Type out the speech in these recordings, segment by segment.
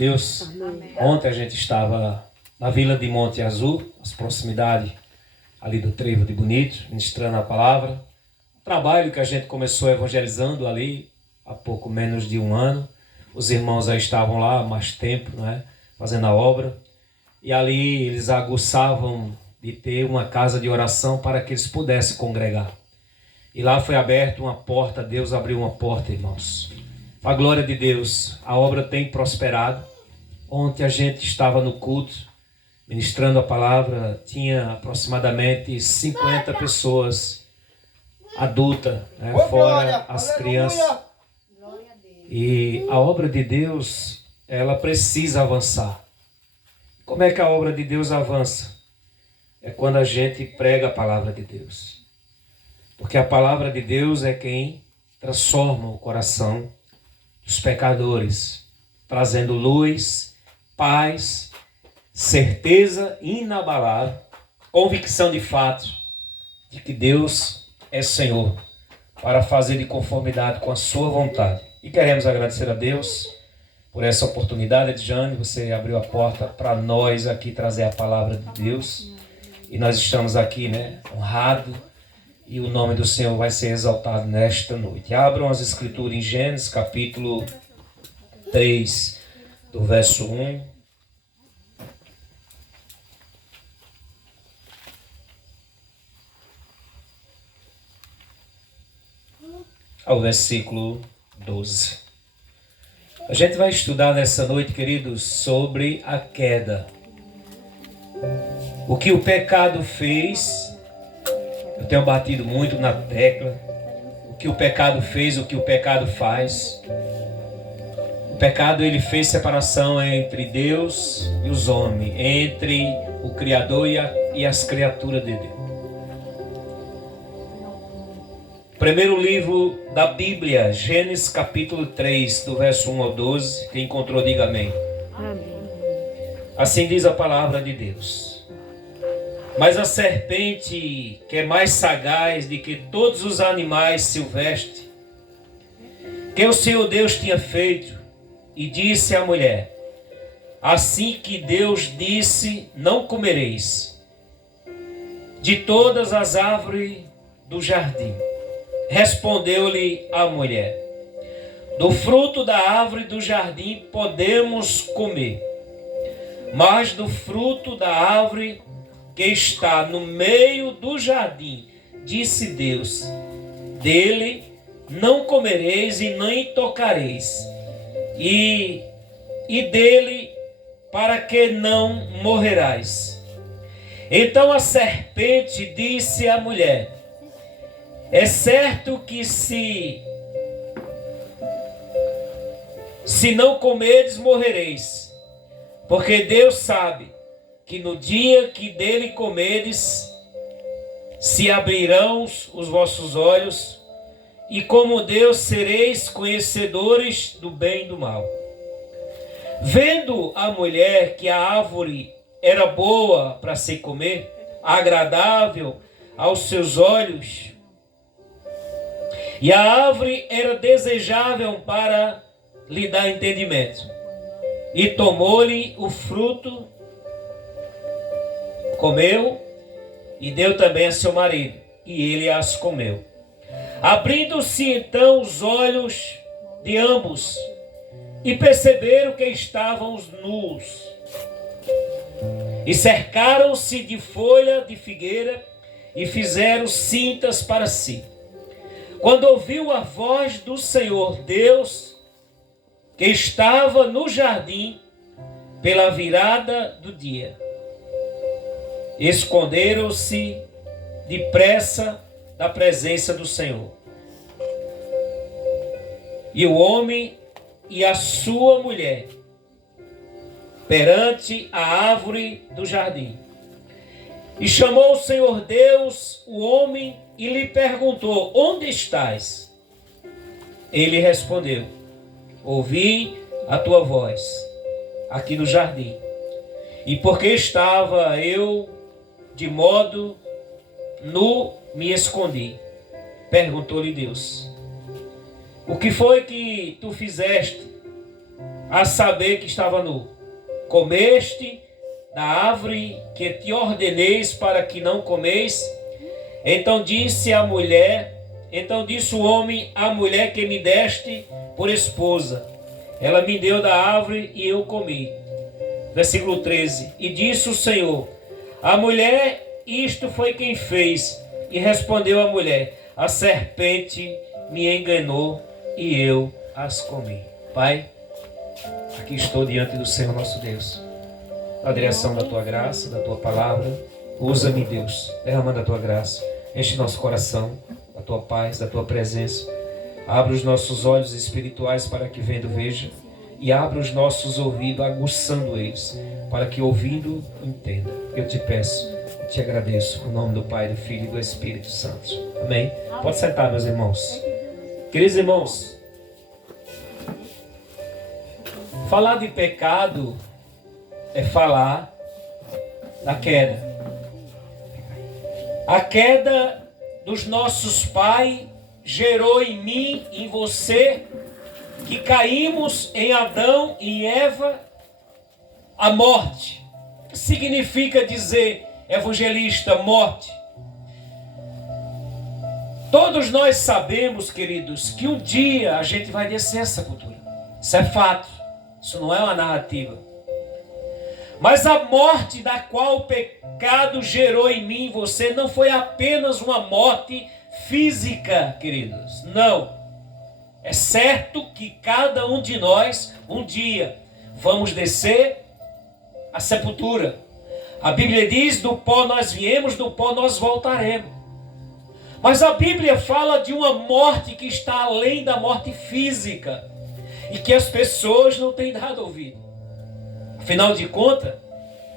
Deus. Amém. Ontem a gente estava na Vila de Monte Azul, as proximidades ali do Trevo de Bonito, ministrando a palavra. Um trabalho que a gente começou evangelizando ali há pouco menos de um ano. Os irmãos já estavam lá há mais tempo, né, fazendo a obra. E ali eles aguçavam de ter uma casa de oração para que eles pudessem congregar. E lá foi aberta uma porta, Deus abriu uma porta, irmãos. A glória de Deus, a obra tem prosperado. Ontem a gente estava no culto, ministrando a palavra, tinha aproximadamente 50 pessoas adultas, né, fora as crianças. E a obra de Deus, ela precisa avançar. Como é que a obra de Deus avança? É quando a gente prega a palavra de Deus. Porque a palavra de Deus é quem transforma o coração dos pecadores, trazendo luz, paz, certeza inabalável, convicção de fato de que Deus é Senhor, para fazer de conformidade com a sua vontade. E queremos agradecer a Deus por essa oportunidade. Edjane, você abriu a porta para nós aqui trazer a palavra de Deus. E nós estamos aqui, né, honrados. E o nome do Senhor vai ser exaltado nesta noite. Abram as escrituras em Gênesis, capítulo 3, do verso 1 ao versículo 12. A gente vai estudar nessa noite, queridos, sobre a queda. O que o pecado fez. Eu tenho batido muito na tecla. O que o pecado fez, o que o pecado faz. O pecado, ele fez separação entre Deus e os homens, entre o Criador e as criaturas de Deus. Primeiro livro da Bíblia, Gênesis capítulo 3, do verso 1 ao 12. Quem encontrou, diga amém. Amém. Assim diz a palavra de Deus. Mas a serpente, que é mais sagaz do que todos os animais silvestres, que o Senhor Deus tinha feito, e disse à mulher: assim que Deus disse, não comereis de todas as árvores do jardim. Respondeu-lhe a mulher: do fruto da árvore do jardim podemos comer, mas do fruto da árvore que está no meio do jardim, disse Deus, dele não comereis e nem tocareis, e dele para que não morrerás. Então a serpente disse à mulher: é certo que se não comerdes, morrereis, porque Deus sabe que no dia que dele comerdes, se abrirão os vossos olhos, e como Deus sereis conhecedores do bem e do mal. Vendo a mulher que a árvore era boa para se comer, agradável aos seus olhos, e a árvore era desejável para lhe dar entendimento, e tomou-lhe o fruto, comeu e deu também a seu marido, e ele as comeu. Abrindo-se então os olhos de ambos, e perceberam que estavam nus, e cercaram-se de folha de figueira, e fizeram cintas para si. Quando ouviu a voz do Senhor Deus, que estava no jardim, pela virada do dia, esconderam-se depressa da presença do Senhor. E o homem e a sua mulher, perante a árvore do jardim. E chamou o Senhor Deus o homem e lhe perguntou: onde estás? Ele respondeu: ouvi a tua voz aqui no jardim, e porque estava eu de modo nu, me escondi. Perguntou-lhe Deus: o que foi que tu fizeste? a saber que estava nu. Comeste da árvore que te ordeneis para que não comeis? Então disse o homem à mulher que me deste por esposa. Ela me deu da árvore e eu comi. Versículo 13. E disse o Senhor: a mulher, isto foi quem fez. E respondeu a mulher: a serpente me enganou e eu as comi. Pai, aqui estou diante do Senhor nosso Deus, na direção da tua graça, da tua palavra. Usa-me, Deus, derramando a tua graça. Enche nosso coração da tua paz, da tua presença. Abre os nossos olhos espirituais para que vendo veja, e abre os nossos ouvidos, aguçando eles, para que ouvindo entenda. Eu te peço, te agradeço, em nome do Pai, do Filho e do Espírito Santo. Amém? Pode sentar, meus irmãos. Queridos irmãos, falar de pecado é falar da queda. A queda dos nossos pais gerou em mim, em você, que caímos em Adão e Eva, a morte. O que significa dizer, evangelista, morte? Todos nós sabemos, queridos, que um dia a gente vai descer essa sepultura. Isso é fato. Isso não é uma narrativa. Mas a morte da qual o pecado gerou em mim e você não foi apenas uma morte física, queridos. Não. É certo que cada um de nós, um dia, vamos descer à sepultura. A Bíblia diz, do pó nós viemos, do pó nós voltaremos. Mas a Bíblia fala de uma morte que está além da morte física e que as pessoas não têm dado ouvido. Afinal de contas,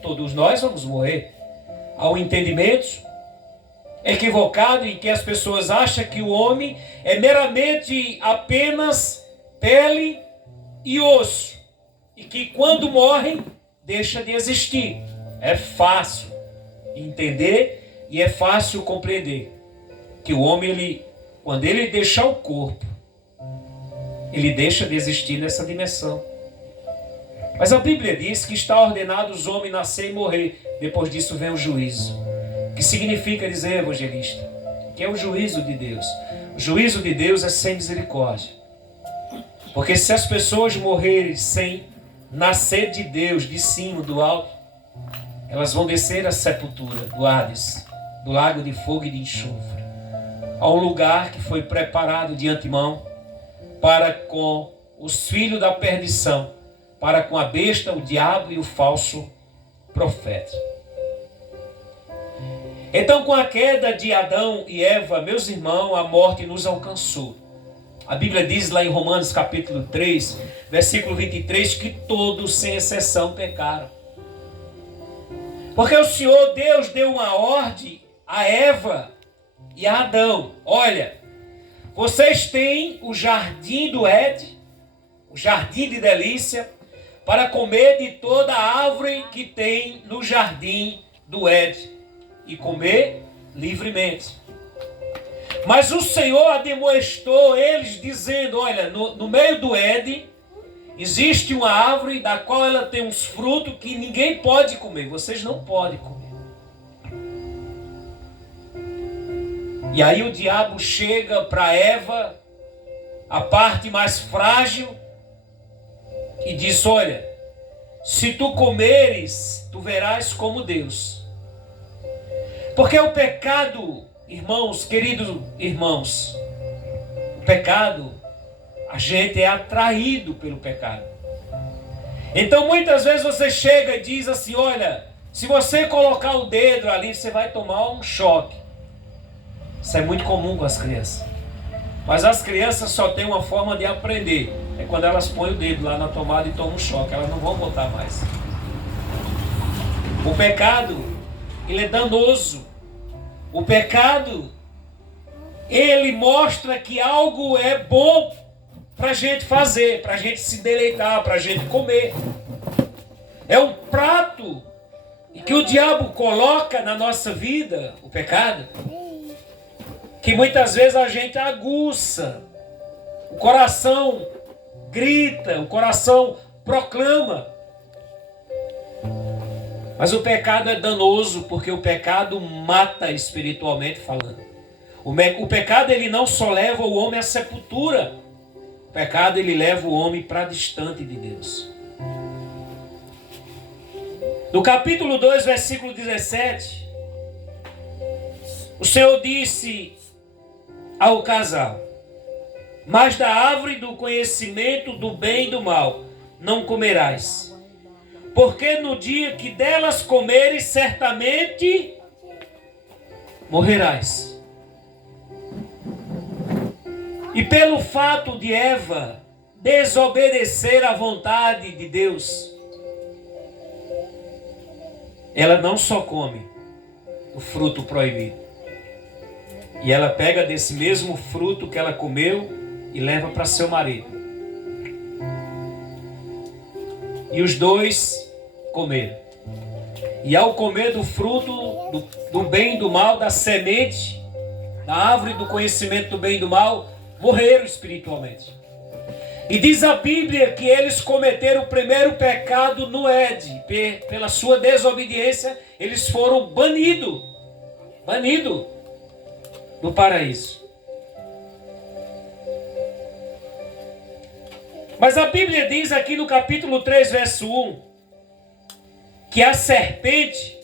todos nós vamos morrer. Há um entendimento equivocado em que as pessoas acham que o homem é meramente apenas pele e osso, e que quando morre, deixa de existir. É fácil entender e é fácil compreender que o homem, quando ele deixar o corpo, ele deixa de existir nessa dimensão. Mas a Bíblia diz que está ordenado os homens nascer e morrer. Depois disso vem o juízo. O que significa dizer, evangelista? Que é o juízo de Deus. O juízo de Deus é sem misericórdia. Porque se as pessoas morrerem sem nascer de Deus, de cima, do alto, elas vão descer à sepultura do Hades, do lago de fogo e de enxofre, a um lugar que foi preparado de antemão para com os filhos da perdição, para com a besta, o diabo e o falso profeta. Então, com a queda de Adão e Eva, meus irmãos, a morte nos alcançou. A Bíblia diz lá em Romanos capítulo 3, versículo 23, que todos, sem exceção, pecaram. Porque o Senhor Deus deu uma ordem a Eva e a Adão. Olha, vocês têm o jardim do Éden, o jardim de delícia, para comer de toda a árvore que tem no jardim do Éden e comer livremente. Mas o Senhor admoestou eles dizendo, olha, no meio do Éden existe uma árvore da qual ela tem uns frutos que ninguém pode comer, vocês não podem comer. E aí o diabo chega para Eva, a parte mais frágil, e diz, olha, se tu comeres, tu verás como Deus. Porque o pecado, irmãos, queridos irmãos, o pecado, a gente é atraído pelo pecado. Então muitas vezes você chega e diz assim, olha, se você colocar o dedo ali, você vai tomar um choque. Isso é muito comum com as crianças. Mas as crianças só têm uma forma de aprender. É quando elas põem o dedo lá na tomada e tomam um choque. Elas não vão botar mais. O pecado, ele é danoso. O pecado, ele mostra que algo é bom para a gente fazer, para a gente se deleitar, para a gente comer. É um prato que o diabo coloca na nossa vida, o pecado, que muitas vezes a gente aguça, o coração grita, o coração proclama. Mas o pecado é danoso, porque o pecado mata espiritualmente falando. O pecado ele não só leva o homem à sepultura. O pecado ele leva o homem para distante de Deus. No capítulo 2, versículo 17, o Senhor disse ao casal: mas da árvore do conhecimento do bem e do mal não comerás, porque no dia que delas comeres, certamente morrerás. E pelo fato de Eva desobedecer à vontade de Deus, ela não só come o fruto proibido, e ela pega desse mesmo fruto que ela comeu e leva para seu marido. E os dois comeram. E ao comer do fruto do bem e do mal, da semente, da árvore do conhecimento do bem e do mal, morreram espiritualmente. E diz a Bíblia que eles cometeram o primeiro pecado no Éden. Pela sua desobediência, eles foram banidos do paraíso. Mas a Bíblia diz aqui no capítulo 3, verso 1, que a serpente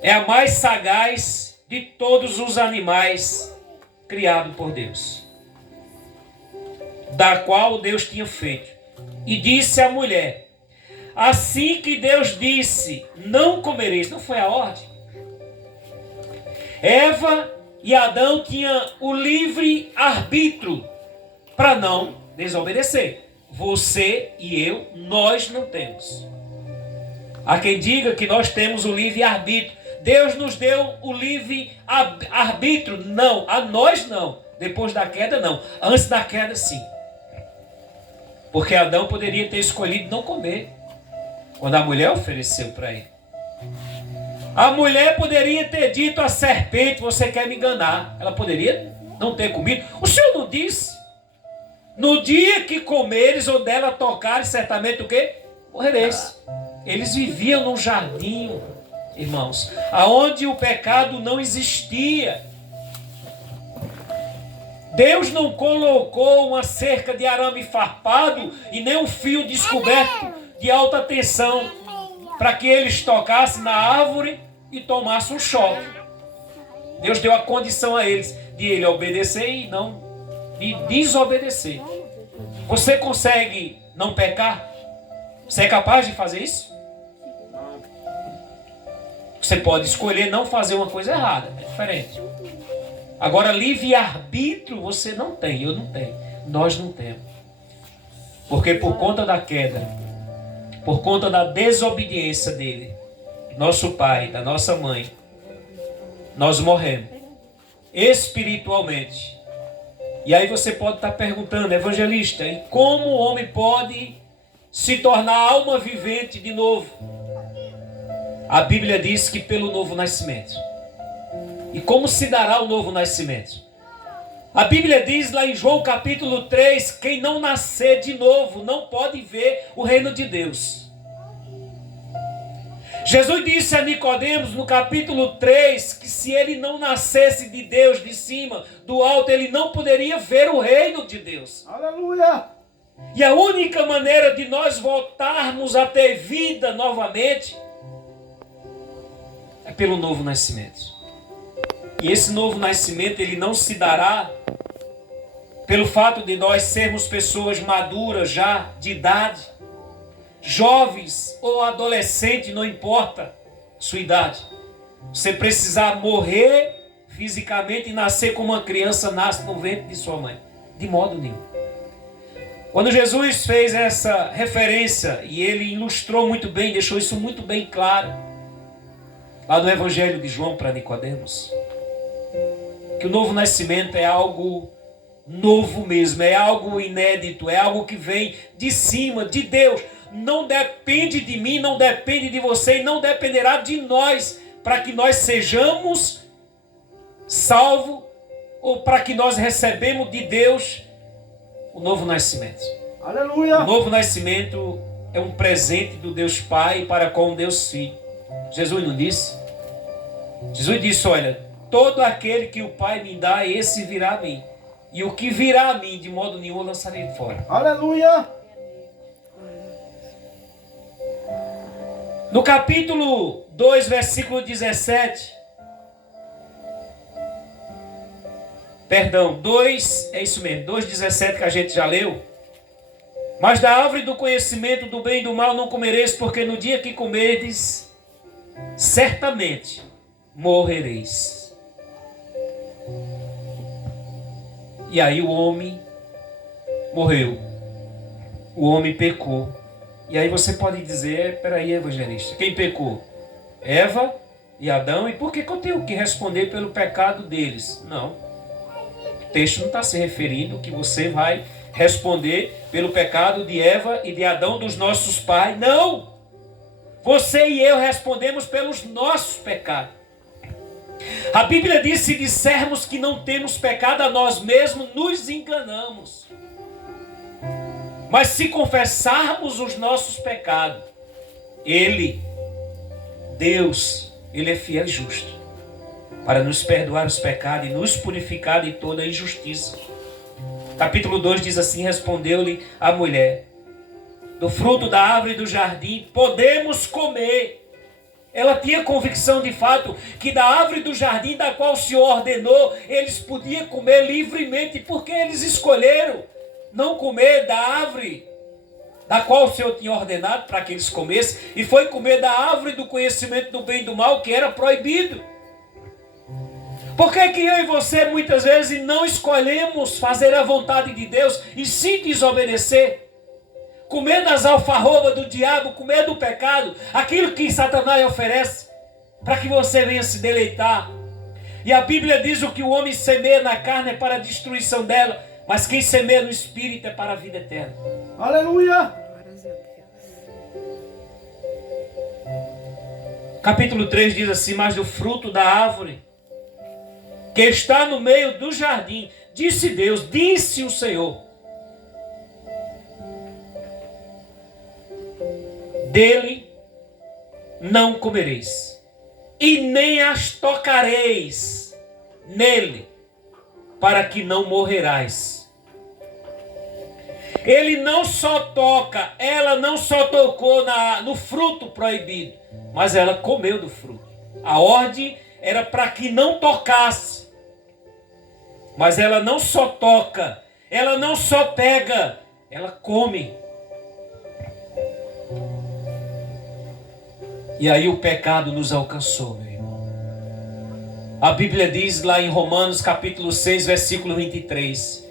é a mais sagaz de todos os animais criados por Deus, da qual Deus tinha feito. E disse à mulher: assim que Deus disse, não comereis, não foi a ordem? Eva e Adão tinham o livre arbítrio para não desobedecer. Você e eu, nós não temos. Há quem diga que nós temos o livre arbítrio. Deus nos deu o livre arbítrio. Não, a nós não. Depois da queda, não. Antes da queda, sim. Porque Adão poderia ter escolhido não comer, quando a mulher ofereceu para ele. A mulher poderia ter dito à serpente: você quer me enganar. Ela poderia não ter comido. O Senhor não disse: no dia que comeres ou dela tocares, certamente o quê? Morrereis. Eles viviam num jardim, irmãos, aonde o pecado não existia. Deus não colocou uma cerca de arame farpado e nem um fio descoberto de alta tensão para que eles tocassem na árvore e tomassem um choque. Deus deu a condição a eles de ele obedecer e não de desobedecer. Você consegue não pecar? Você é capaz de fazer isso? Você pode escolher não fazer uma coisa errada, é diferente. Agora, livre-arbítrio você não tem, eu não tenho, nós não temos. Porque por conta da queda, por conta da desobediência dele, nosso pai, da nossa mãe, nós morremos espiritualmente. E aí você pode estar perguntando: evangelista, e como o homem pode se tornar alma vivente de novo? A Bíblia diz que pelo novo nascimento. E como se dará o novo nascimento? A Bíblia diz lá em João capítulo 3, quem não nascer de novo não pode ver o reino de Deus. Jesus disse a Nicodemos no capítulo 3 que se ele não nascesse de Deus, de cima, do alto, ele não poderia ver o reino de Deus. Aleluia! E a única maneira de nós voltarmos a ter vida novamente é pelo novo nascimento. E esse novo nascimento ele não se dará pelo fato de nós sermos pessoas maduras já, de idade, jovens ou adolescentes, não importa sua idade. Você precisar morrer fisicamente e nascer como uma criança nasce no ventre de sua mãe. De modo nenhum. Quando Jesus fez essa referência, e ele ilustrou muito bem, deixou isso muito bem claro, lá no Evangelho de João para Nicodemos, que o novo nascimento é algo novo mesmo, é algo inédito, é algo que vem de cima, de Deus. Não depende de mim, não depende de você, e não dependerá de nós, para que nós sejamos salvos, ou para que nós recebemos de Deus o novo nascimento. Aleluia. O novo nascimento é um presente do Deus Pai para com Deus Filho. Jesus não disse? Jesus disse, olha, todo aquele que o Pai me dá, esse virá a mim. E o que virá a mim, de modo nenhum, eu lançarei fora. Aleluia. No capítulo 2, versículo 17. Perdão, 2, é isso mesmo, 2,17 que a gente já leu. Mas da árvore do conhecimento do bem e do mal não comereis, porque no dia que comerdes, certamente morrereis. E aí o homem morreu. O homem pecou. E aí você pode dizer, peraí, evangelista, quem pecou? Eva e Adão. E por que eu tenho que responder pelo pecado deles? Não. O texto não está se referindo que você vai responder pelo pecado de Eva e de Adão, dos nossos pais. Não! Você e eu respondemos pelos nossos pecados. A Bíblia diz, se dissermos que não temos pecado a nós mesmos, nos enganamos. Mas se confessarmos os nossos pecados, Ele, Deus, Ele é fiel e justo, para nos perdoar os pecados e nos purificar de toda injustiça. Capítulo 2 diz assim, respondeu-lhe a mulher, do fruto da árvore do jardim podemos comer. Ela tinha convicção de fato que da árvore do jardim da qual o Senhor ordenou, eles podiam comer livremente, porque eles escolheram não comer da árvore da qual o Senhor tinha ordenado para que eles comessem, e foi comer da árvore do conhecimento do bem e do mal, que era proibido. Por que que eu e você muitas vezes não escolhemos fazer a vontade de Deus e sim desobedecer? Comer das alfarrobas do diabo, comer do pecado, aquilo que Satanás oferece, para que você venha se deleitar. E a Bíblia diz o que o homem semeia na carne é para a destruição dela, mas quem semeia no Espírito é para a vida eterna. Aleluia. Capítulo 3 diz assim, mas do fruto da árvore que está no meio do jardim, disse Deus, disse o Senhor, dele não comereis, e nem as tocareis nele, para que não morrerais. Ele não só toca, ela não só tocou no fruto proibido, mas ela comeu do fruto. A ordem era para que não tocasse, mas ela não só toca, ela não só pega, ela come. E aí o pecado nos alcançou, meu irmão. A Bíblia diz lá em Romanos capítulo 6, versículo 23,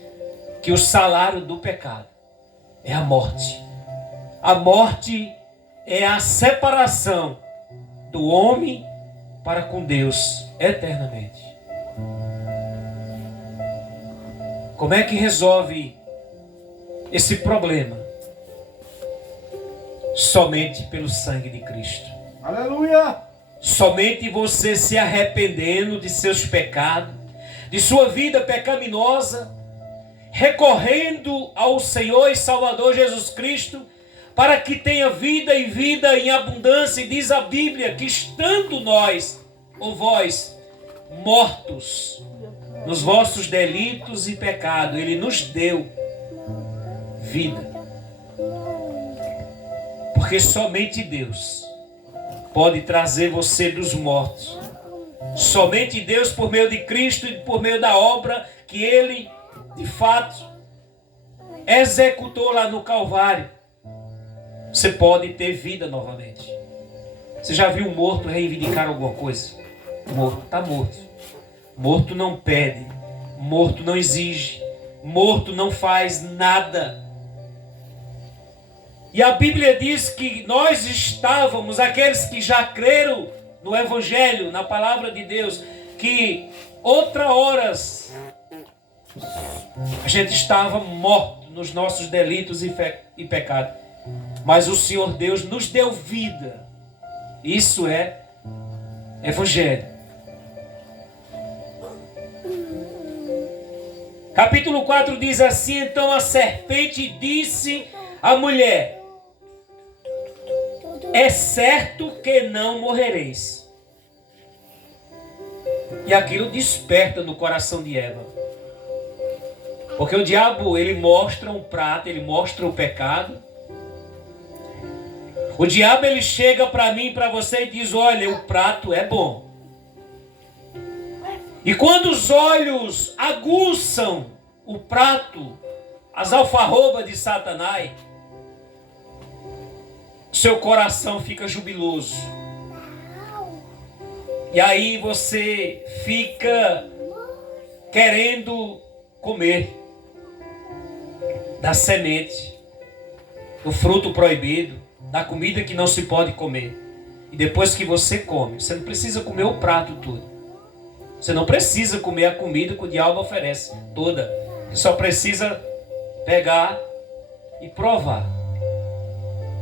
que o salário do pecado é a morte. A morte é a separação do homem para com Deus eternamente. Como é que resolve esse problema? Somente pelo sangue de Cristo. Aleluia. Somente você se arrependendo de seus pecados, de sua vida pecaminosa, recorrendo ao Senhor e Salvador Jesus Cristo, para que tenha vida e vida em abundância. E diz a Bíblia que estando nós, ou vós, mortos nos vossos delitos e pecados, Ele nos deu vida. Porque somente Deus pode trazer você dos mortos. Somente Deus, por meio de Cristo e por meio da obra que Ele, de fato, executou lá no Calvário, você pode ter vida novamente. Você já viu um morto reivindicar alguma coisa? Morto está morto. Morto não pede, morto não exige, morto não faz nada. E a Bíblia diz que nós estávamos, aqueles que já creram no Evangelho, na palavra de Deus, que outra horas a gente estava morto nos nossos delitos e pecados. Mas o Senhor Deus nos deu vida. Isso é Evangelho. Capítulo 4 diz assim: então a serpente disse à mulher: é certo que não morrereis. E aquilo desperta no coração de Eva. Porque o diabo, ele mostra um prato, ele mostra o pecado. O diabo, ele chega para mim, para você e diz: olha, o prato é bom. E quando os olhos aguçam o prato, as alfarrobas de Satanás, seu coração fica jubiloso. E aí você fica querendo comer da semente, do fruto proibido, da comida que não se pode comer. E depois que você come, você não precisa comer o prato todo. Você não precisa comer a comida que o diabo oferece toda. Você só precisa pegar e provar.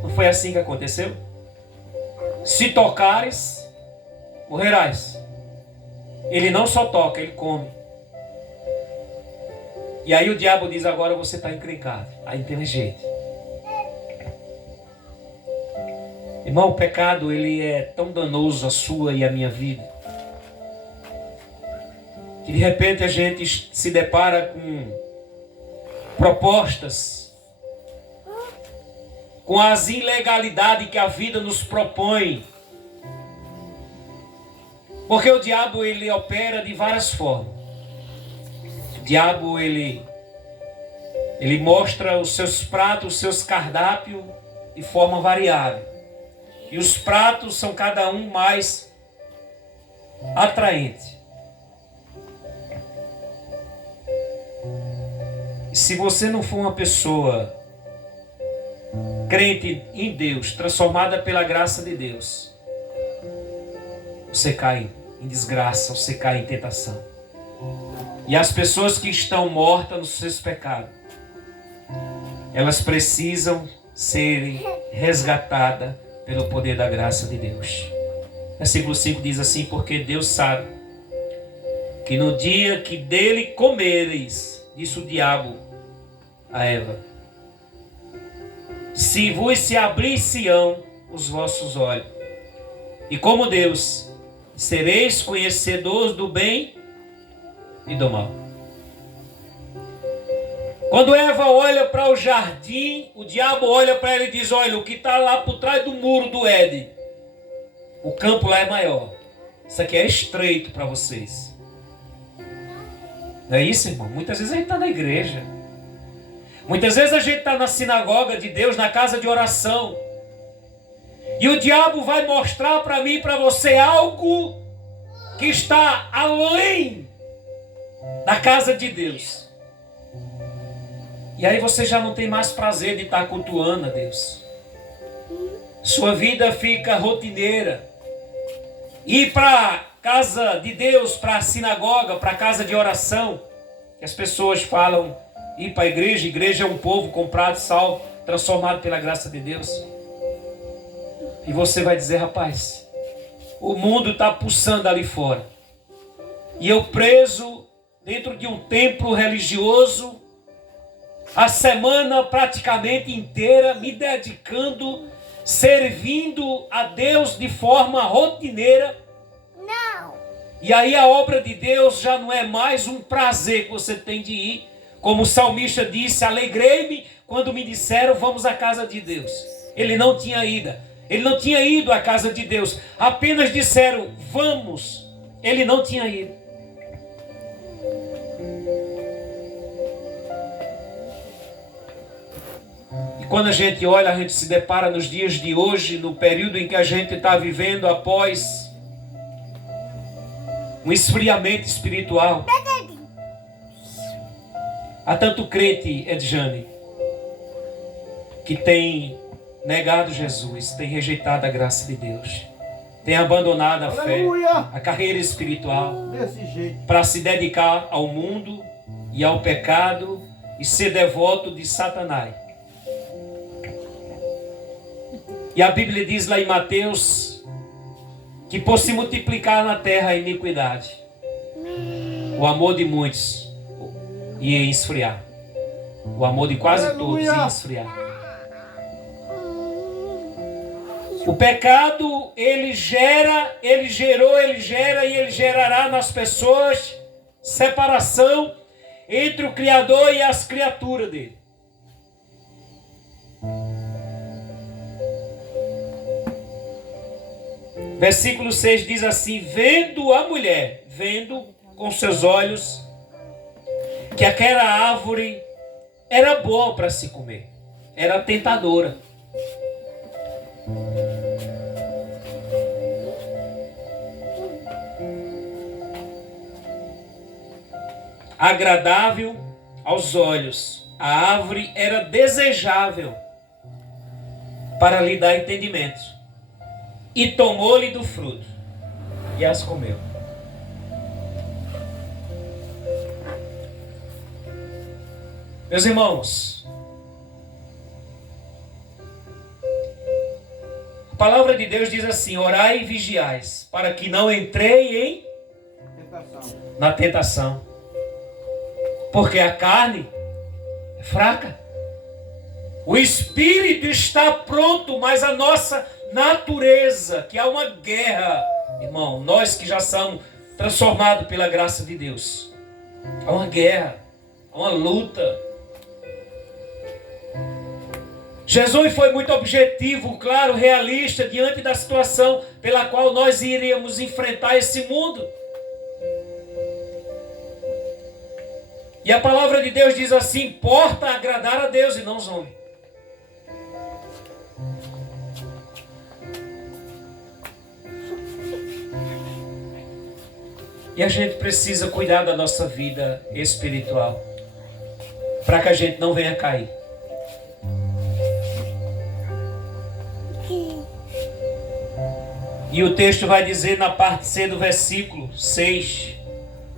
Não foi assim que aconteceu? Se tocares, morrerás. Ele não só toca, ele come. E aí o diabo diz: agora você está encrencado. Aí não tem jeito. Irmão, o pecado, ele é tão danoso a sua e a minha vida, que de repente a gente se depara com propostas, com as ilegalidades que a vida nos propõe. Porque o diabo, ele opera de várias formas. O diabo, ele mostra os seus pratos, os seus cardápios de forma variável. E os pratos são cada um mais atraente. E se você não for uma pessoa crente em Deus, transformada pela graça de Deus, você cai em desgraça, você cai em tentação. E as pessoas que estão mortas nos seus pecados, elas precisam serem resgatadas pelo poder da graça de Deus. Versículo 5 diz assim: porque Deus sabe que no dia que dele comereis, disse o diabo a Eva, se vos se abrir-se-ão os vossos olhos, e como Deus, sereis conhecedores do bem e do mal. Quando Eva olha para o jardim, o diabo olha para ela e diz: olha, o que está lá por trás do muro do Éden, o campo lá é maior. Isso aqui é estreito para vocês. Não é isso, irmão? Muitas vezes a gente está na igreja. Muitas vezes a gente está na sinagoga de Deus, na casa de oração. E o diabo vai mostrar para mim e para você algo que está além da casa de Deus. E aí você já não tem mais prazer de estar cultuando a Deus. Sua vida fica rotineira. Ir para a casa de Deus, para a sinagoga, para a casa de oração, que as pessoas falam, ir para a igreja. Igreja é um povo comprado, salvo, transformado pela graça de Deus. E você vai dizer: rapaz, o mundo está pulsando ali fora. E eu preso dentro de um templo religioso, a semana praticamente inteira, me dedicando, servindo a Deus de forma rotineira. Não. E aí a obra de Deus já não é mais um prazer que você tem de ir. Como o salmista disse: alegrei-me quando me disseram, vamos à casa de Deus. Ele não tinha ido. Ele não tinha ido à casa de Deus. Apenas disseram, vamos. Ele não tinha ido. E quando a gente olha, a gente se depara nos dias de hoje, no período em que a gente está vivendo após um esfriamento espiritual. Há tanto crente, Edjane, que tem negado Jesus, tem rejeitado a graça de Deus, tem abandonado a fé, a carreira espiritual, para se dedicar ao mundo e ao pecado e ser devoto de Satanás. E a Bíblia diz lá em Mateus que por se multiplicar na terra a iniquidade, o amor de muitos ia esfriar. O amor de quase Aleluia. todos ia esfriar. O pecado, ele gera e ele gerará nas pessoas separação entre o Criador e as criaturas dele. Versículo 6 diz assim: vendo a mulher, vendo com seus olhos, que aquela árvore era boa para se comer, era tentadora. Agradável aos olhos, a árvore era desejável para lhe dar entendimento. E tomou-lhe do fruto e as comeu. Meus irmãos, a palavra de Deus diz assim: orai e vigiais, para que não entrei na tentação. Porque a carne é fraca. O espírito está pronto, mas a nossa natureza, que há uma guerra, irmão, nós que já somos transformados pela graça de Deus, há uma guerra, há uma luta. Jesus foi muito objetivo, claro, realista, diante da situação pela qual nós iríamos enfrentar esse mundo. E a palavra de Deus diz assim: importa agradar a Deus e não os homens. E a gente precisa cuidar da nossa vida espiritual, para que a gente não venha cair. E o texto vai dizer na parte C do versículo 6: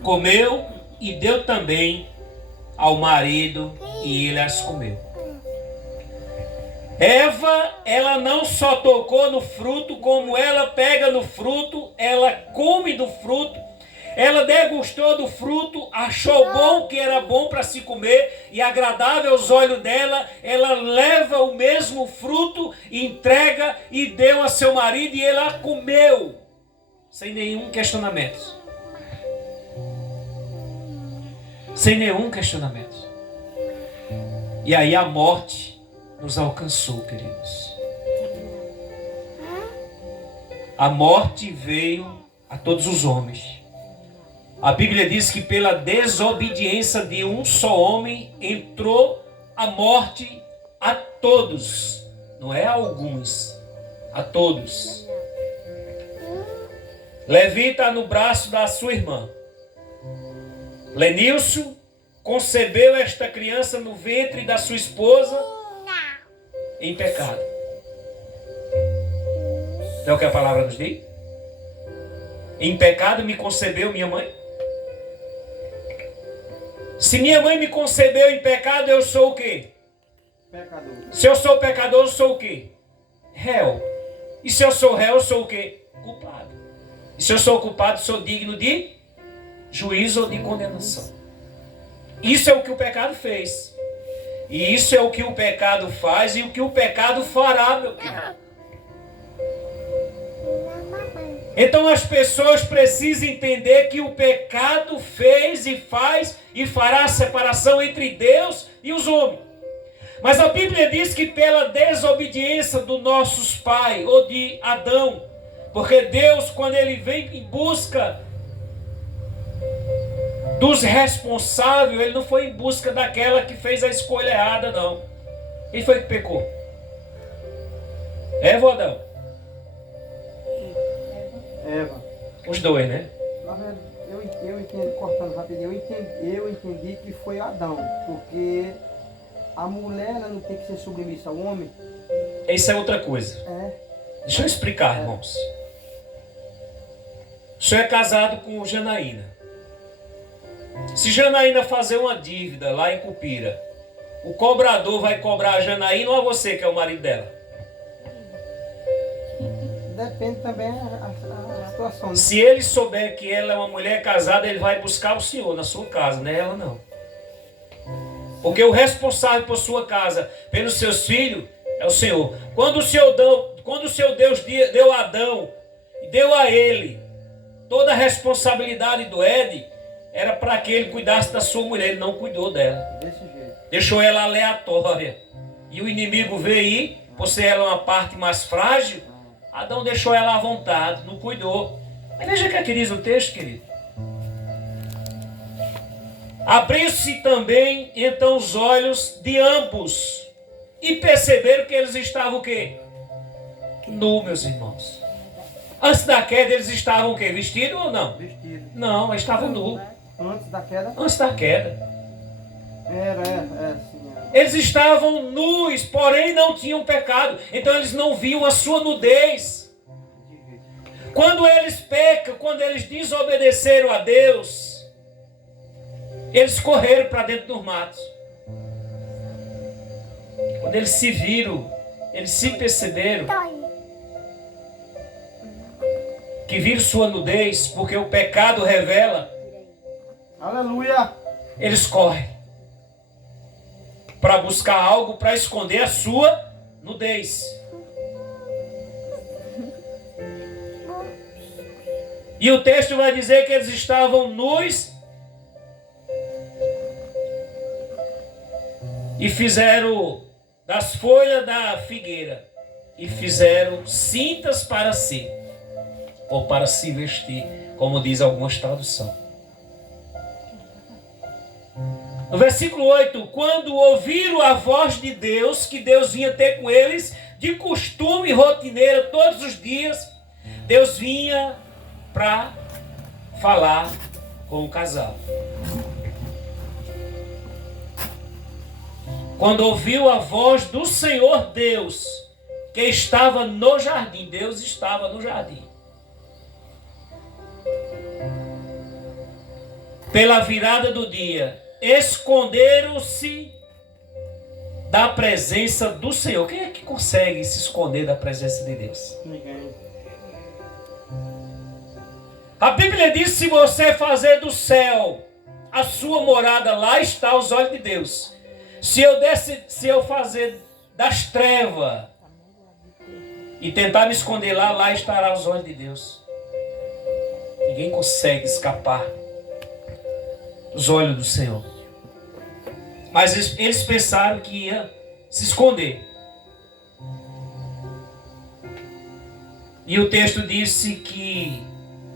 comeu e deu também ao marido, e ele as comeu. Eva, ela não só tocou no fruto, como ela pega no fruto, ela come do fruto, ela degustou do fruto, achou bom, que era bom para se comer e agradável aos olhos dela, ela leva o mesmo fruto, entrega e deu a seu marido, e ela comeu, sem nenhum questionamento. Sem nenhum questionamento. E aí a morte nos alcançou, queridos. A morte veio a todos os homens. A Bíblia diz que pela desobediência de um só homem entrou a morte a todos. Não é a alguns, a todos. Levi está no braço da sua irmã. Lenilson concebeu esta criança no ventre da sua esposa em pecado. Não é o que a palavra nos diz? Em pecado me concebeu minha mãe. Se minha mãe me concebeu em pecado, eu sou o quê? Pecador. Se eu sou pecador, eu sou o quê? Réu. E se eu sou réu, eu sou o quê? Culpado. E se eu sou culpado, sou digno de juízo ou de condenação. Isso é o que o pecado fez. E isso é o que o pecado faz e o que o pecado fará, meu querido. Então as pessoas precisam entender que o pecado fez e faz e fará a separação entre Deus e os homens. Mas a Bíblia diz que pela desobediência dos nossos pais, ou de Adão, porque Deus, quando ele vem em busca dos responsáveis, ele não foi em busca daquela que fez a escolha errada, não. Quem foi que pecou? Eva ou Adão? Eva. Os dois, né? Eu entendi, cortando rapidinho, eu entendi que foi Adão, porque a mulher ela não tem que ser submissa ao homem. Isso é outra coisa. Deixa eu explicar, irmãos. O senhor é casado com Janaína. Se Janaína fazer uma dívida lá em Cupira, o cobrador vai cobrar a Janaína ou a você, que é o marido dela? Depende também a situação, né? Se ele souber que ela é uma mulher casada, ele vai buscar o senhor na sua casa, não é ela não. Porque o responsável por sua casa, pelos seus filhos, é o Senhor. Quando o seu Deus deu a Adão, deu a ele toda a responsabilidade do Éden, era para que ele cuidasse da sua mulher. Ele não cuidou dela. Desse jeito. Deixou ela aleatória. E o inimigo veio aí, por ser ela uma parte mais frágil, Adão deixou ela à vontade, não cuidou. Mas veja o que diz o texto, querido. Abriu-se também então os olhos de ambos e perceberam que eles estavam o quê? Nu, meus irmãos. Antes da queda eles estavam o quê? Vestidos ou não? Vestido. Não, eles estavam nu. Antes da queda? Antes da queda. Sim. Eles estavam nus, porém não tinham pecado. Então eles não viam a sua nudez. Quando eles pecam, quando eles desobedeceram a Deus, eles correram para dentro dos matos. Quando eles se viram, eles se perceberam que viram sua nudez, porque o pecado revela. Aleluia! Eles correm para buscar algo para esconder a sua nudez. E o texto vai dizer que eles estavam nus e fizeram das folhas da figueira e fizeram cintas para si, ou para se vestir, como diz algumas traduções. No versículo 8, quando ouviram a voz de Deus, que Deus vinha ter com eles, de costume rotineiro, todos os dias, Deus vinha para falar com o casal. Quando ouviu a voz do Senhor Deus, que estava no jardim, Deus estava no jardim. Pela virada do dia, esconderam-se da presença do Senhor. Quem é que consegue se esconder da presença de Deus? Ninguém. A Bíblia diz: se você fazer do céu a sua morada, lá está os olhos de Deus. Se eu fazer das trevas e tentar me esconder lá, lá estará os olhos de Deus. Ninguém consegue escapar dos olhos do Senhor. Mas eles pensaram que ia se esconder. E o texto disse que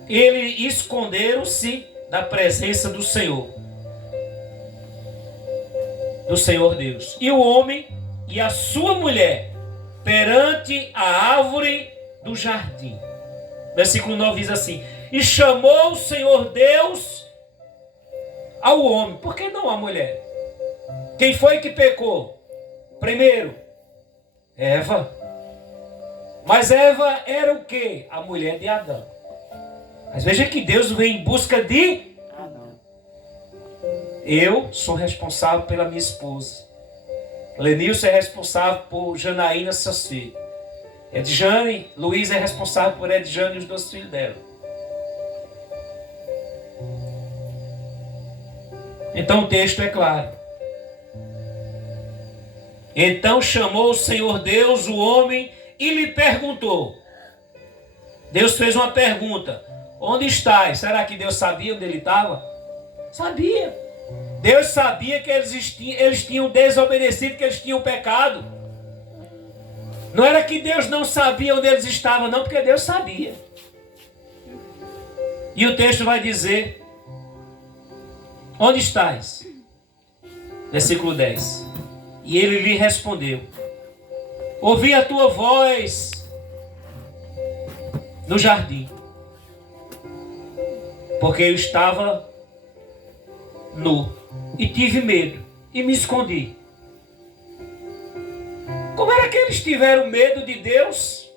eles esconderam-se da presença do Senhor. Do Senhor Deus. E o homem e a sua mulher perante a árvore do jardim. Versículo 9 diz assim: e chamou o Senhor Deus ao homem. Por que não a mulher? Quem foi que pecou? Primeiro, Eva. Mas Eva era o quê? A mulher de Adão. Mas veja que Deus vem em busca de Adão. Eu sou responsável pela minha esposa. Lenilson é responsável por Janaína, seus filhos. Edjane, Luiz é responsável por Edjane e os 2 filhos dela. Então o texto é claro. Então chamou o Senhor Deus o homem e lhe perguntou. Deus fez uma pergunta: onde estás? Será que Deus sabia onde ele estava? Sabia. Deus sabia que eles tinham desobedecido, que eles tinham pecado. Não era que Deus não sabia onde eles estavam, não, porque Deus sabia. E o texto vai dizer: onde estás? Versículo 10. E ele lhe respondeu: ouvi a tua voz no jardim, porque eu estava nu e tive medo e me escondi. Como era que eles tiveram medo de Deus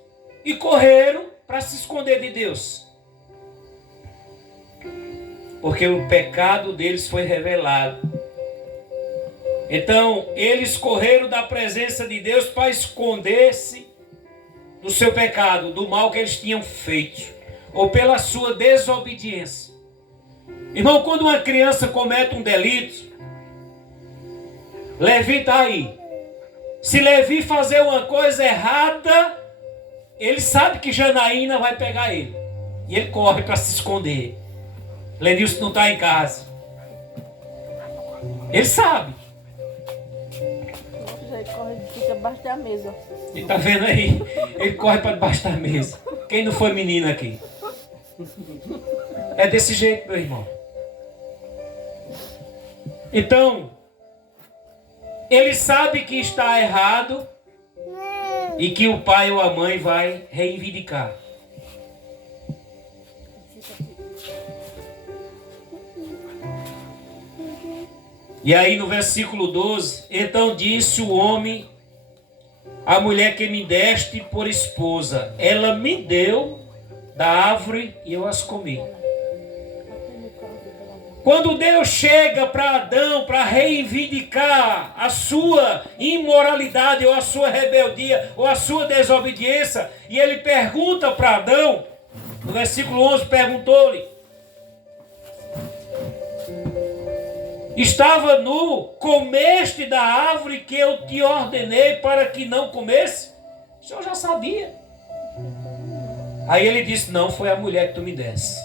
e correram para se esconder de Deus? Porque o pecado deles foi revelado. Então, eles correram da presença de Deus para esconder-se do seu pecado, do mal que eles tinham feito, ou pela sua desobediência. Irmão, quando uma criança comete um delito, Levi está aí. Se Levi fazer uma coisa errada, ele sabe que Janaína vai pegar ele. E ele corre para se esconder. Lenilson não está em casa. Ele sabe. Ele corre e fica abaixo da mesa. E está vendo aí? Ele corre para debaixo da mesa. Quem não foi menino aqui? É desse jeito, meu irmão. Então, ele sabe que está errado e que o pai ou a mãe vai reivindicar. E aí no versículo 12, então disse o homem, a mulher que me deste por esposa, ela me deu da árvore e eu as comi. Quando Deus chega para Adão para reivindicar a sua imoralidade ou a sua rebeldia ou a sua desobediência, e ele pergunta para Adão, no versículo 11 perguntou-lhe, estava nu, comeste da árvore que eu te ordenei para que não comesse? O senhor já sabia. Aí ele disse, não, foi a mulher que tu me desse.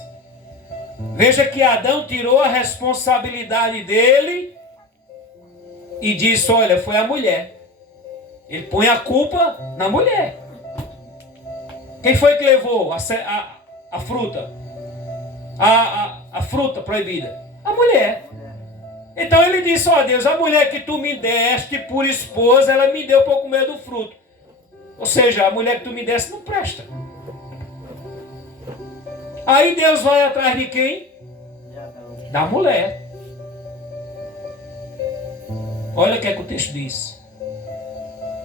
Veja que Adão tirou a responsabilidade dele e disse, olha, foi a mulher. Ele põe a culpa na mulher. Quem foi que levou a fruta? A fruta proibida? A mulher. Então ele disse, ó Deus, a mulher que tu me deste por esposa, ela me deu para eu comer do fruto. Ou seja, a mulher que tu me deste não presta. Aí Deus vai atrás de quem? Da mulher. Olha o que é que o texto diz.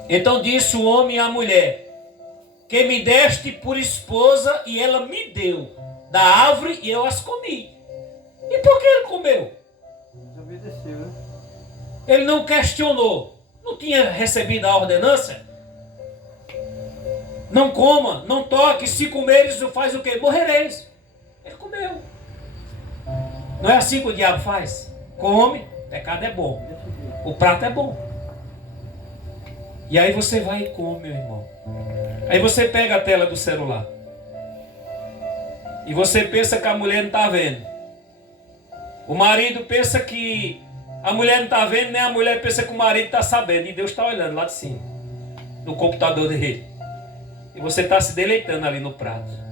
Então disse o homem à mulher, que me deste por esposa e ela me deu da árvore e eu as comi. E por que ele comeu? Obedeceu, né? Ele não questionou. Não tinha recebido a ordenança? Não coma, não toque, se comeres, faz o quê? Morrereis. Ele comeu. Não é assim que o diabo faz? Come, pecado é bom. O prato é bom. E aí você vai e come, meu irmão. Aí você pega a tela do celular. E você pensa que a mulher não está vendo. O marido pensa que a mulher não está vendo, nem a mulher pensa que o marido está sabendo. E Deus está olhando lá de cima, no computador dele. E você está se deleitando ali no prato.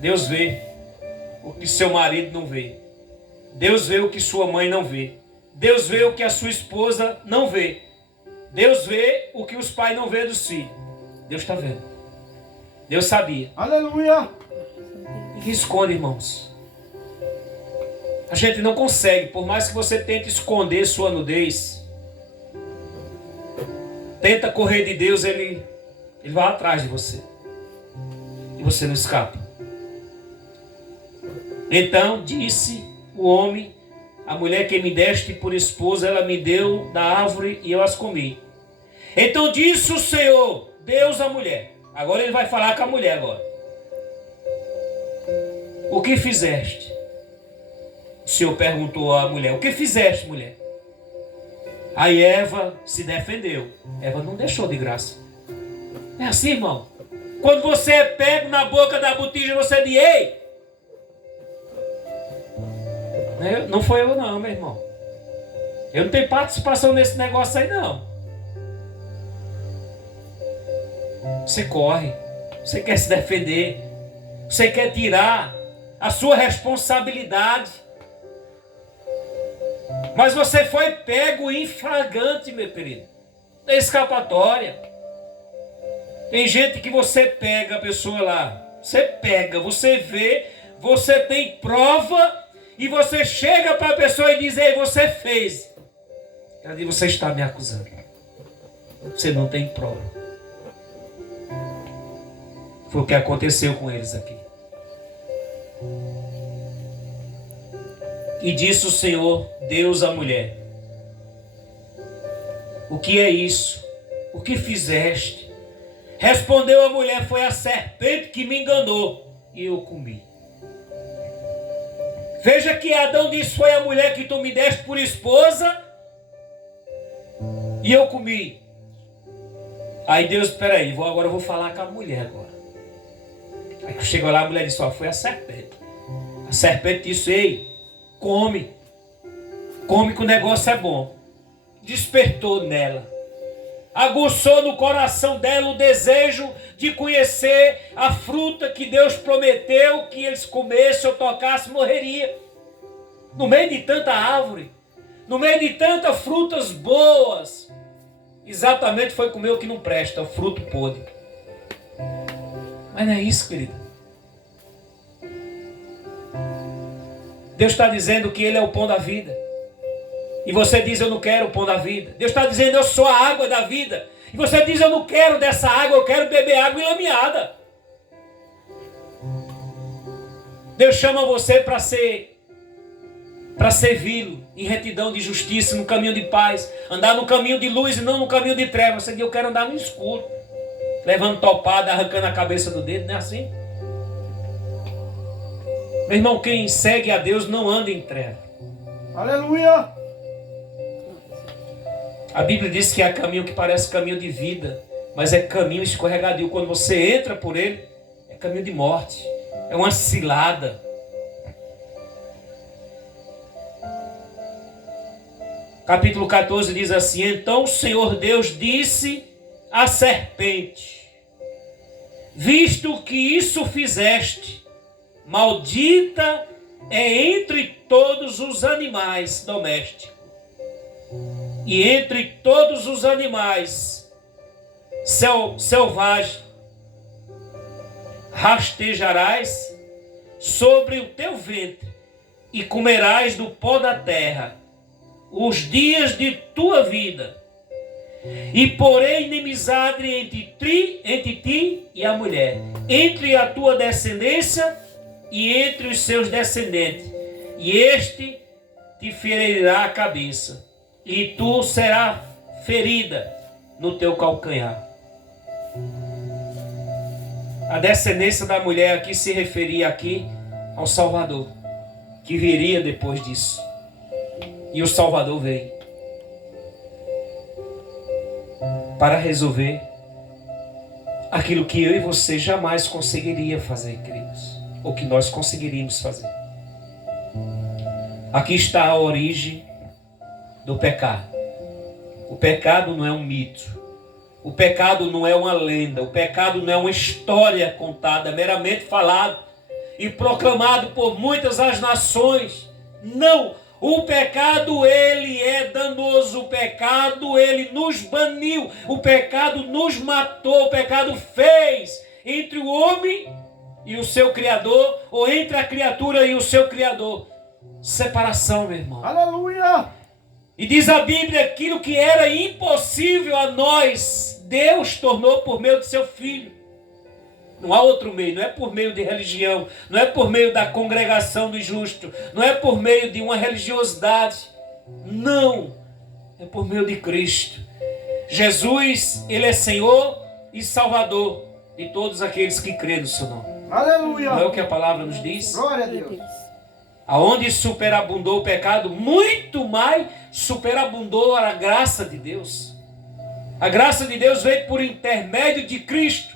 Deus vê o que seu marido não vê. Deus vê o que sua mãe não vê. Deus vê o que a sua esposa não vê. Deus vê o que os pais não vê dos filhos. Deus está vendo. Deus sabia. Aleluia! Ninguém esconde, irmãos. A gente não consegue, por mais que você tente esconder sua nudez, tenta correr de Deus, ele vai atrás de você. E você não escapa. Então disse o homem, a mulher que me deste por esposa, ela me deu da árvore e eu as comi. Então disse o Senhor, Deus à mulher. Agora ele vai falar com a mulher agora. O que fizeste? O Senhor perguntou à mulher, o que fizeste, mulher? Aí Eva se defendeu. Eva não deixou de graça. É assim, irmão. Quando você é pego na boca da botija, você diz, ei! Não foi eu não, meu irmão. Eu não tenho participação nesse negócio aí não. Você corre. Você quer se defender. Você quer tirar a sua responsabilidade. Mas você foi pego em flagrante, meu querido. Tem escapatória. Tem gente que você pega a pessoa lá. Você pega, você vê, você tem prova e você chega para a pessoa e diz, ei, você fez. Ela diz, você está me acusando. Você não tem prova. Foi o que aconteceu com eles aqui. E disse o Senhor, Deus à mulher, o que é isso? O que fizeste? Respondeu a mulher, foi a serpente que me enganou e eu comi. Veja que Adão disse, foi a mulher que tu me deste por esposa E eu comi. Aí Deus, espera aí, agora eu vou falar com a mulher agora. Aí que chegou lá, a mulher disse, ó, foi a serpente. A serpente disse, ei, come. Come que o negócio é bom. Despertou nela. Aguçou no coração dela o desejo de conhecer a fruta que Deus prometeu que eles comessem ou tocassem, morreria. No meio de tanta árvore, no meio de tantas frutas boas, exatamente foi comer o que não presta, o fruto podre. Mas não é isso, querida. Deus está dizendo que Ele é o pão da vida. E você diz, eu não quero o pão da vida. Deus está dizendo, eu sou a água da vida. E você diz, eu não quero dessa água, eu quero beber água enlameada. Deus chama você para servi-lo em retidão de justiça, no caminho de paz. Andar no caminho de luz e não no caminho de trevas. Você diz, eu quero andar no escuro. Levando topada, arrancando a cabeça do dedo, não é assim? Meu irmão, quem segue a Deus não anda em trevas. Aleluia! A Bíblia diz que há caminho que parece caminho de vida, mas é caminho escorregadio. Quando você entra por ele, é caminho de morte. É uma cilada. Capítulo 14 diz assim, então o Senhor Deus disse à serpente, visto que isso fizeste, maldita é entre todos os animais domésticos, e entre todos os animais selvagens, rastejarás sobre o teu ventre, e comerás do pó da terra, os dias de tua vida, e porém inimizade entre ti e a mulher, entre a tua descendência e entre os seus descendentes, e este te ferirá a cabeça, e tu serás ferida no teu calcanhar. A descendência da mulher aqui se referia aqui ao Salvador, que viria depois disso. E o Salvador veio para resolver aquilo que eu e você jamais conseguiria fazer, queridos, ou que nós conseguiríamos fazer. Aqui está a origem do pecado. O pecado não é um mito. O pecado não é uma lenda. O pecado não é uma história contada, meramente falado e proclamado por muitas as nações. Não! O pecado, ele é danoso. O pecado, ele nos baniu. O pecado nos matou. O pecado fez entre o homem e o seu Criador, ou entre a criatura e o seu Criador, separação, meu irmão. Aleluia! E diz a Bíblia, aquilo que era impossível a nós, Deus tornou por meio de seu Filho. Não há outro meio, não é por meio de religião, não é por meio da congregação do justo, não é por meio de uma religiosidade. Não, é por meio de Cristo. Jesus, ele é Senhor e Salvador de todos aqueles que crêem no seu nome. Aleluia! Não é o que a palavra nos diz? Glória a Deus! Aonde superabundou o pecado, muito mais superabundou a graça de Deus. A graça de Deus veio por intermédio de Cristo,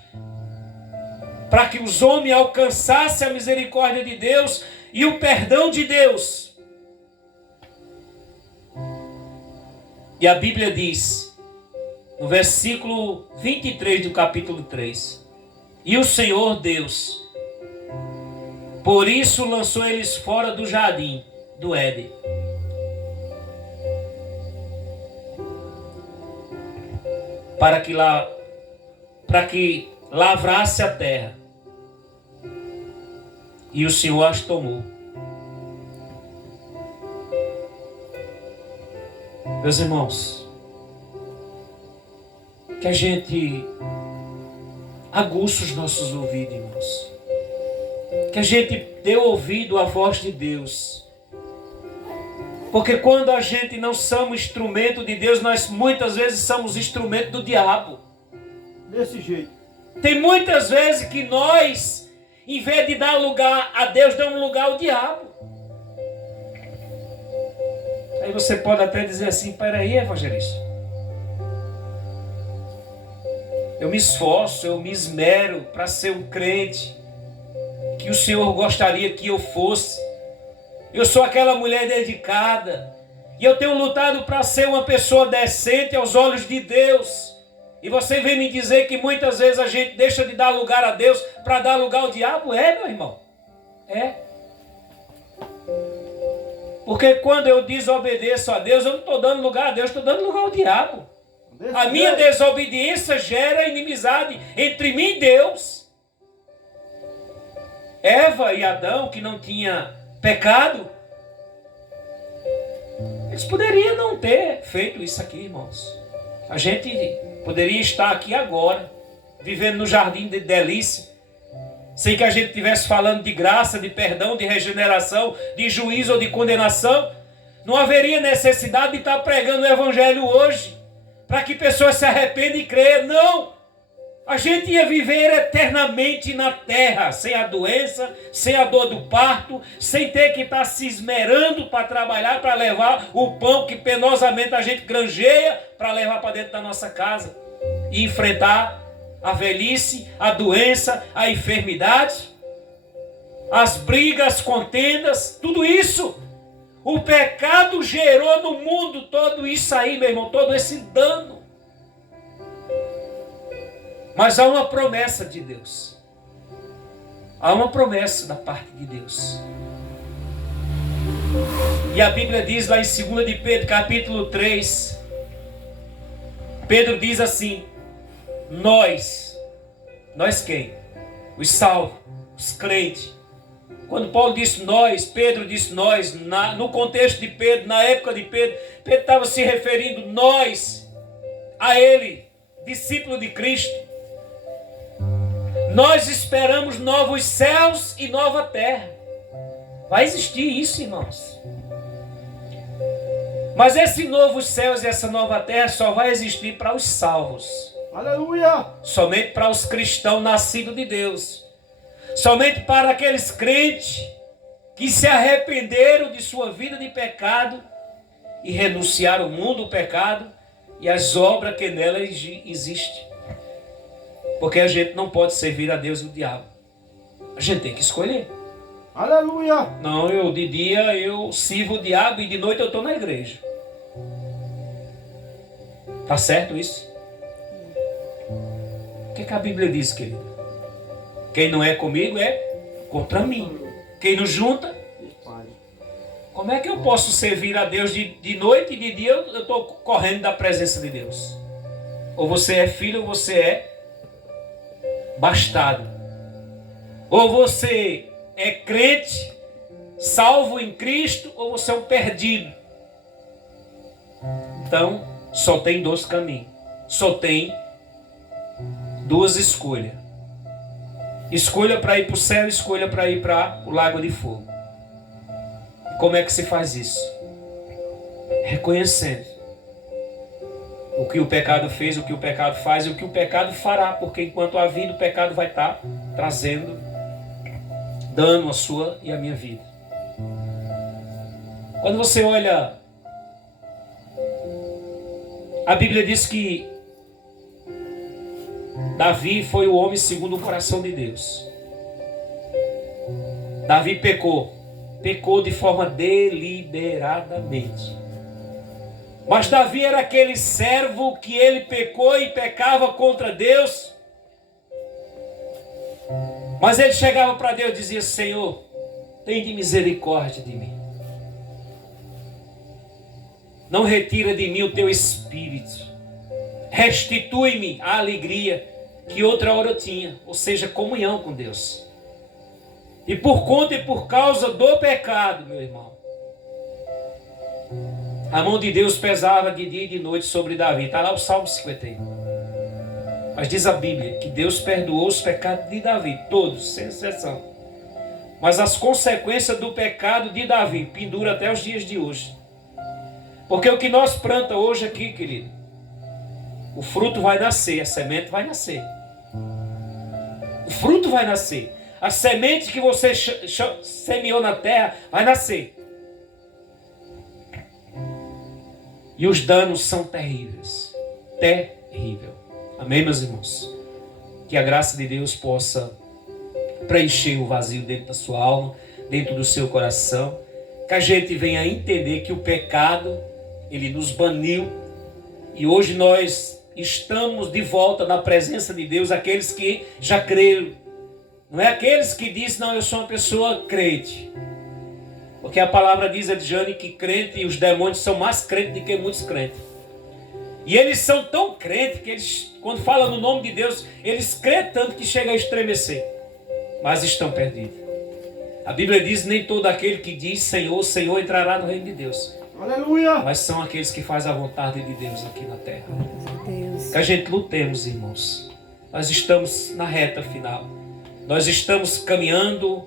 para que os homens alcançassem a misericórdia de Deus e o perdão de Deus. E a Bíblia diz, no versículo 23 do capítulo 3, e o Senhor Deus, por isso lançou eles fora do jardim do Éden, para que lavrasse a terra, e o Senhor as tomou. Meus irmãos, que a gente aguça os nossos ouvidos, irmãos. Que a gente dê ouvido à voz de Deus. Porque quando a gente não somos instrumento de Deus, nós muitas vezes somos instrumento do diabo. Desse jeito. Tem muitas vezes que nós, em vez de dar lugar a Deus, damos lugar ao diabo. Aí você pode até dizer assim, peraí, evangelista, eu me esforço, eu me esmero para ser um crente que o Senhor gostaria que eu fosse. Eu sou aquela mulher dedicada e eu tenho lutado para ser uma pessoa decente aos olhos de Deus. E você vem me dizer que muitas vezes a gente deixa de dar lugar a Deus para dar lugar ao diabo? É, meu irmão. É. Porque quando eu desobedeço a Deus, eu não estou dando lugar a Deus, estou dando lugar ao diabo. A minha desobediência gera inimizade entre mim e Deus. Eva e Adão, que não tinham pecado, eles poderiam não ter feito isso aqui, irmãos. A gente poderia estar aqui agora, vivendo no jardim de delícia, sem que a gente estivesse falando de graça, de perdão, de regeneração, de juízo ou de condenação. Não haveria necessidade de estar pregando o evangelho hoje, para que pessoas se arrependam e creiam. Não! A gente ia viver eternamente na terra, sem a doença, sem a dor do parto, sem ter que estar se esmerando para trabalhar, para levar o pão que penosamente a gente granjeia, para levar para dentro da nossa casa e enfrentar a velhice, a doença, a enfermidade, as brigas, as contendas, tudo isso. O pecado gerou no mundo todo isso aí, meu irmão, todo esse dano. Mas há uma promessa de Deus. Há uma promessa da parte de Deus. E a Bíblia diz lá em 2 de Pedro, capítulo 3, Pedro diz assim: nós quem? Os salvos, os crentes. Quando Paulo disse nós, Pedro disse nós, no contexto de Pedro, na época de Pedro, Pedro estava se referindo nós, a ele, discípulo de Cristo. Nós esperamos novos céus e nova terra. Vai existir isso, irmãos. Mas esses novos céus e essa nova terra só vai existir para os salvos. Aleluia! Somente para os cristãos nascidos de Deus. Somente para aqueles crentes que se arrependeram de sua vida de pecado e renunciaram ao mundo, o pecado e as obras que nela existem. Porque a gente não pode servir a Deus e o diabo. A gente tem que escolher. Aleluia! Não, de dia eu sirvo o diabo e de noite eu estou na igreja. Tá certo isso? O que a Bíblia diz, querido? Quem não é comigo é contra mim. Quem nos junta, como é que eu posso servir a Deus de noite e de dia eu estou correndo da presença de Deus? Ou você é filho ou você é bastardo. Ou você é crente, salvo em Cristo, ou você é um perdido. Então, só tem dois caminhos. Só tem duas escolhas. Escolha para ir para o céu, escolha para ir para o lago de fogo. Como é que se faz isso? Reconhecendo o que o pecado fez, o que o pecado faz e o que o pecado fará, porque enquanto há vida, o pecado vai estar trazendo dano à sua e à minha vida. Quando você olha, a Bíblia diz que Davi foi o homem segundo o coração de Deus. Davi pecou de forma deliberadamente. Mas Davi era aquele servo que ele pecou e pecava contra Deus. Mas ele chegava para Deus e dizia: Senhor, tem de misericórdia de mim. Não retira de mim o teu espírito. Restitui-me a alegria que outra hora eu tinha, ou seja, comunhão com Deus. E por conta e por causa do pecado, meu irmão, a mão de Deus pesava de dia e de noite sobre Davi. Está lá o Salmo 51. Mas diz a Bíblia que Deus perdoou os pecados de Davi, todos, sem exceção. Mas as consequências do pecado de Davi penduram até os dias de hoje. Porque o que nós plantamos hoje aqui, querido, o fruto vai nascer, a semente vai nascer. O fruto vai nascer. A semente que você semeou na terra vai nascer. E os danos são terríveis. Terrível. Amém, meus irmãos? Que a graça de Deus possa preencher o vazio dentro da sua alma, dentro do seu coração. Que a gente venha entender que o pecado, ele nos baniu. E hoje nós estamos de volta na presença de Deus, aqueles que já creram. Não é aqueles que dizem, não, eu sou uma pessoa crente. Porque a palavra diz, Edjane, que crente e os demônios são mais crentes do que muitos crentes. E eles são tão crentes que eles, quando falam no nome de Deus, eles creem tanto que chega a estremecer. Mas estão perdidos. A Bíblia diz, nem todo aquele que diz Senhor, Senhor entrará no reino de Deus. Aleluia! Mas são aqueles que fazem a vontade de Deus aqui na terra. Deus. Que a gente lutemos, irmãos. Nós estamos na reta final. Nós estamos caminhando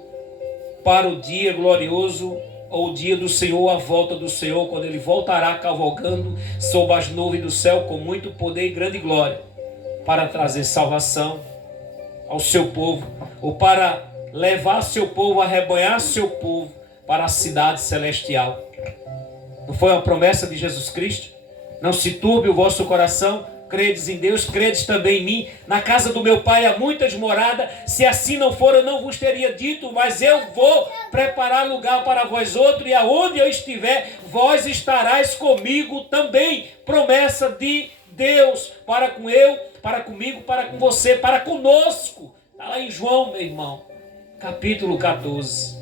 para o dia glorioso, ou o dia do Senhor, a volta do Senhor, quando Ele voltará cavalgando sob as nuvens do céu com muito poder e grande glória, para trazer salvação ao seu povo, ou para levar seu povo, arrebanhar seu povo para a cidade celestial. Não foi uma promessa de Jesus Cristo? Não se turbe o vosso coração, credes em Deus, credes também em mim. Na casa do meu Pai há muitas moradas, se assim não for eu não vos teria dito, mas eu vou preparar lugar para vós outro, e aonde eu estiver, vós estarás comigo também. Promessa de Deus para com eu, para comigo, para com você, para conosco. Está lá em João, meu irmão, capítulo 14.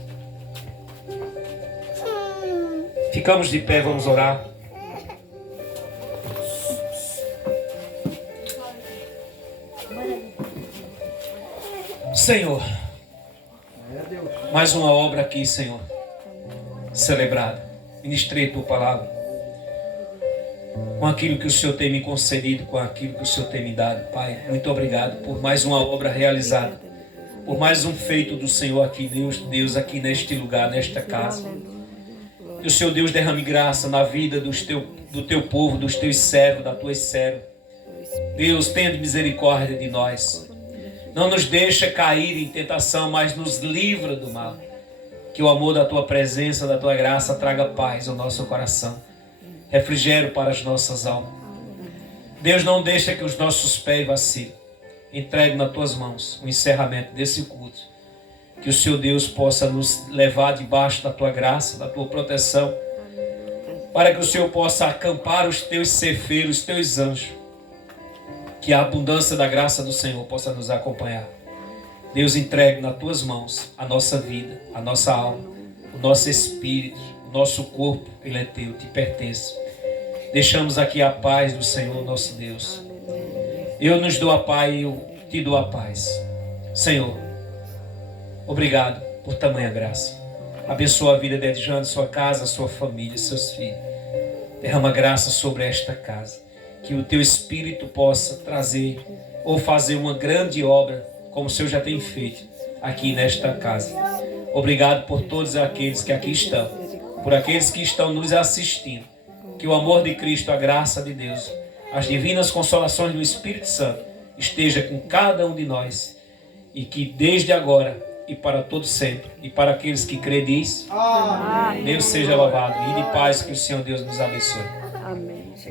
Ficamos de pé, vamos orar. Senhor, mais uma obra aqui, Senhor, celebrada. Ministrei Tua palavra com aquilo que o Senhor tem me concedido, com aquilo que o Senhor tem me dado. Pai, muito obrigado por mais uma obra realizada, por mais um feito do Senhor aqui, Deus aqui neste lugar, nesta casa. Que o Senhor Deus derrame graça na vida do teu povo, dos teus servos, das tuas servas. Deus, tenha misericórdia de nós. Não nos deixa cair em tentação, mas nos livra do mal. Que o amor da Tua presença, da Tua graça traga paz ao nosso coração. Refrigério para as nossas almas. Deus, não deixa que os nossos pés vacilem. Entregue nas Tuas mãos o encerramento desse culto. Que o Senhor Deus possa nos levar debaixo da Tua graça, da Tua proteção. Para que o Senhor possa acampar os Teus cefeiros, os Teus anjos. Que a abundância da graça do Senhor possa nos acompanhar. Deus, entregue nas Tuas mãos a nossa vida, a nossa alma, o nosso espírito, o nosso corpo. Ele é Teu, te pertence. Deixamos aqui a paz do Senhor, nosso Deus. Eu nos dou a paz e eu te dou a paz. Senhor, obrigado por tamanha graça. Abençoa a vida de Edjane, sua casa, sua família, seus filhos. Derrama graça sobre esta casa. Que o Teu Espírito possa trazer ou fazer uma grande obra, como o Senhor já tem feito aqui nesta casa. Obrigado por todos aqueles que aqui estão, por aqueles que estão nos assistindo. Que o amor de Cristo, a graça de Deus, as divinas consolações do Espírito Santo esteja com cada um de nós, e que desde agora e para todo sempre, e para aqueles que creem, Deus seja louvado, e de paz, que o Senhor Deus nos abençoe.